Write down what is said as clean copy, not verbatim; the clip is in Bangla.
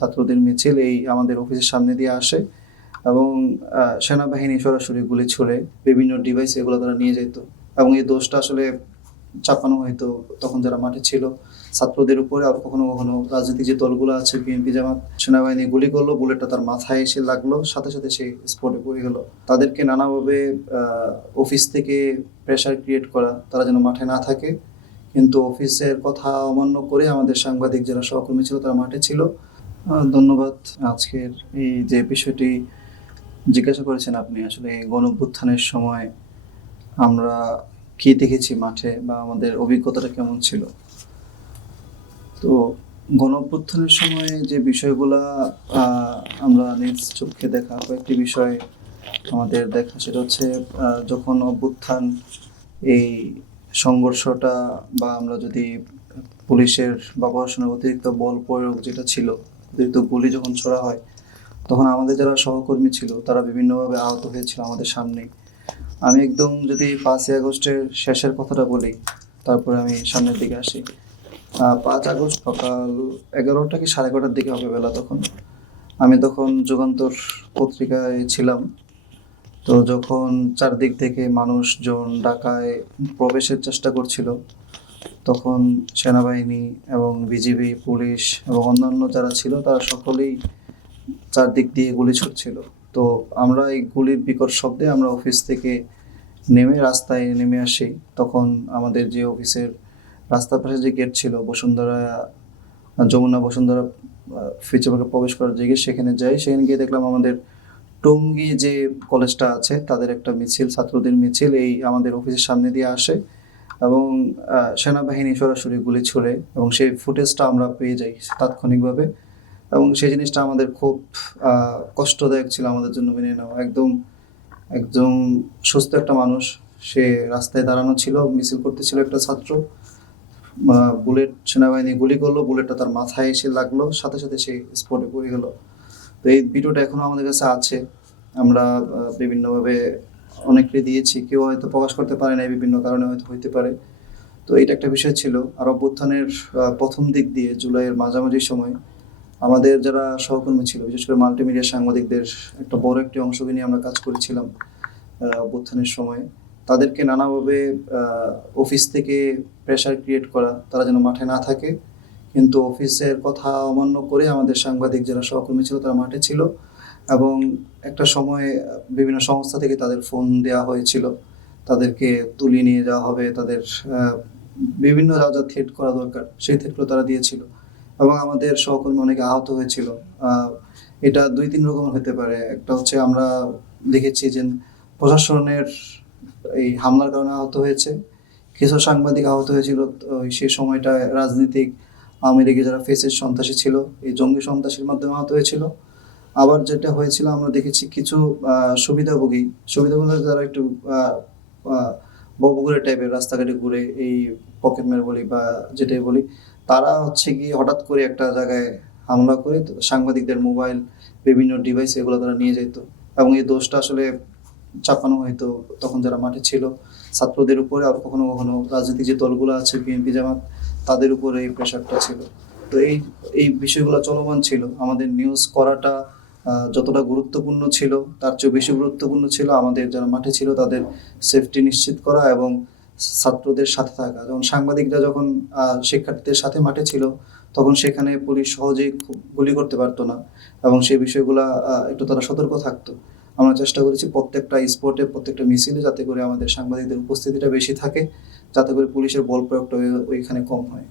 ছাত্রদের মিছিল এই আমাদের অফিসের সামনে দিয়ে আসে এবং সেনাবাহিনী সরাসরি গুলি ছুড়ে বিভিন্ন ডিভাইস এগুলো তারা নিয়ে যেত এবং এই দোষটা আসলে চাপানো হয়তো তখন যারা মাঠে ছিল ছাত্রদের উপরে। আর কখনো কখনো রাজনৈতিক যে দলগুলো আছে বিএনপি জামাত, সেনাবাহিনী গুলি করলো, বুলেটটা তার মাথায় এসে লাগলো, সাথে সাথে সে স্পটে পড়ে গেল। তাদেরকে নানাভাবে অফিস থেকে প্রেশার ক্রিয়েট করা তারা যেন মাঠে না থাকে, কিন্তু অফিসের কথা অমান্য করে আমাদের সাংবাদিক যারা সহকর্মী ছিল তারা মাঠে ছিল। ধন্যবাদ। আজকের এই যে বিষয়টি জিজ্ঞাসা করেছেন আপনি, আসলে গণঅভ্যুত্থানের সময় আমরা কি দেখেছি মাঠে বা আমাদের অভিজ্ঞতাটা কেমন ছিল। তো গণঅভ্যুত্থানের সময় যে বিষয়গুলা আমরা নিজ চোখে দেখা কয়েকটি বিষয় আমাদের দেখা, সেটা হচ্ছে যখন অভ্যুত্থান এই সংঘর্ষটা বা আমরা যদি পুলিশের বা প্রশাসনের অতিরিক্ত বল প্রয়োগ যেটা ছিল, অতিরিক্ত গুলি যখন ছোড়া হয়, তখন আমাদের যারা সহকর্মী ছিল তারা বিভিন্নভাবে আহত হয়েছিল আমাদের সামনেই। আমি একদম যদি 5ই আগস্টের শেষের কথাটা বলি, তারপরে আমি সামনের দিকে আসি। 5 আগস্ট সকাল 11টা কি 11:30 দিকে হবে বেলা তখন। আমি তখন যুগান্তর পত্রিকায় ছিলাম। তো যখন চারদিক থেকে মানুষজন ঢাকায় প্রবেশের চেষ্টা করছিল, তখন সেনাবাহিনী এবং বিজিবি, পুলিশ এবং অন্যান্য যারা ছিল তারা সকলেই চারদিক দিয়ে গুলি ছুড়ছিল। তো আমরা এই গুলির বিকট শব্দে আমরা অফিস থেকে নেমে রাস্তায় নেমে আসি। তখন আমাদের যে অফিসের রাস্তার পাশে যে গেট ছিল যমুনা বসুন্ধরা ফিউচার পার্কে প্রবেশ করার জায়গা, সেখানে যাই। সেখানে গিয়ে দেখলাম আমাদের টঙ্গী যে কলেজটা আছে তাদের একটা মিছিল, ছাত্রদের মিছিল এই আমাদের অফিসের সামনে দিয়ে আসে এবং সেনাবাহিনী সরাসরি গুলি ছুড়ে এবং সেই ফুটেজটা আমরা পেয়ে যাই তাৎক্ষণিকভাবে। এবং সেই জিনিসটা আমাদের খুব কষ্টদায়ক ছিল আমাদের জন্য মেনে নেওয়া। একদম একদম সুস্থ একটা মানুষ, সে রাস্তায় দাঁড়ানো ছিল, মিছিল করতেছিল একটা ছাত্র, সেনাবাহিনী গুলি করলো, বুলেটটা তার মাথায় এসে লাগলো, সাথে সাথে সে স্পটে পড়ে গেল। তো এই ভিডিওটা এখনো আমাদের কাছে আছে, আমরা বিভিন্নভাবে অনেককে দিয়েছি, কেউ হয়তো প্রকাশ করতে পারে না, বিভিন্ন কারণে হয়তো হইতে পারে। তো এটা একটা বিষয় ছিল। আর অভ্যুত্থানের প্রথম দিক দিয়ে জুলাইয়ের মাঝামাঝি সময় আমাদের যারা সহকর্মী ছিল, বিশেষ করে মাল্টিমিডিয়া সাংবাদিকদের একটা বড় একটি অংশকে নিয়ে আমরা কাজ করেছিলাম অভ্যুত্থানের সময়। তাদেরকে নানাভাবে অফিস থেকে প্রেশার ক্রিয়েট করা তারা যেন মাঠে না থাকে, কিন্তু অফিসের কথা অমান্য করে আমাদের সাংবাদিক যারা সহকর্মী ছিল তারা মাঠে ছিল এবং একটা সময় বিভিন্ন সংস্থা থেকে তাদের ফোন দেওয়া হয়েছিল, তাদেরকে তুলে নিয়ে যাওয়া হবে, তাদের বিভিন্ন যা যা থ্রেট করা দরকার সেই থ্রেটগুলো তারা দিয়েছিল এবং আমাদের সহকর্মী অনেকে আহত হয়েছিল। এটা 2-3 রকমের হতে পারে। একটা হচ্ছে আমরা দেখেছি যে প্রশাসনের এই হামলার কারণে আহত হয়েছে, কিছু সাংবাদিক আহত হয়েছিল সেই সময়টায় রাজনীতিক আওয়ামী লীগের যারা ফেসের সন্ত্রাসী ছিল, এই জঙ্গি সন্ত্রাসীর মাধ্যমে আহত হয়েছিল। আবার যেটা হয়েছিল আমরা দেখেছি কিছু সুবিধাভোগী যারা একটু ববঘুরে টাইপের রাস্তাঘাটে ঘুরে এই পকেট মার বলি বা যেটাই বলি, তারা হচ্ছে কি হঠাৎ করে একটা জায়গায় হামলা করে সাংবাদিকদের মোবাইল, বিভিন্ন ডিভাইস এগুলো তারা নিয়ে যেত এবং এই দোষটা আসলে চাপানো হয়তো তখন যারা মাঠে ছিল ছাত্রদের উপরে। আর কখনো কখনো রাজনৈতিক যে দলগুলো আছে বিএনপি জামাত, তাদের উপরে এই প্রেশারটা ছিল। তো এই এই বিষয়গুলো চলমান ছিল। আমাদের নিউজ করাটা যতটা গুরুত্বপূর্ণ ছিল তার চেয়ে বেশি গুরুত্বপূর্ণ ছিল আমাদের যারা মাঠে ছিল তাদের সেফটি নিশ্চিত করা এবং ছাত্রদের সাথে থাকা। যখন সাংবাদিকরা যখন শিক্ষার্থীদের সাথে মাঠে ছিল, তখন সেখানে পুলিশ সহজেই গুলি করতে পারতো না এবং সেই বিষয়গুলা একটু তারা সতর্ক থাকতো। আমরা চেষ্টা করেছি প্রত্যেকটা স্পটে, প্রত্যেকটা মিছিলে যাতে করে আমাদের সাংবাদিকদের উপস্থিতিটা বেশি থাকে, যাতে করে পুলিশের বল প্রয়োগটা ওইখানে কম হয়।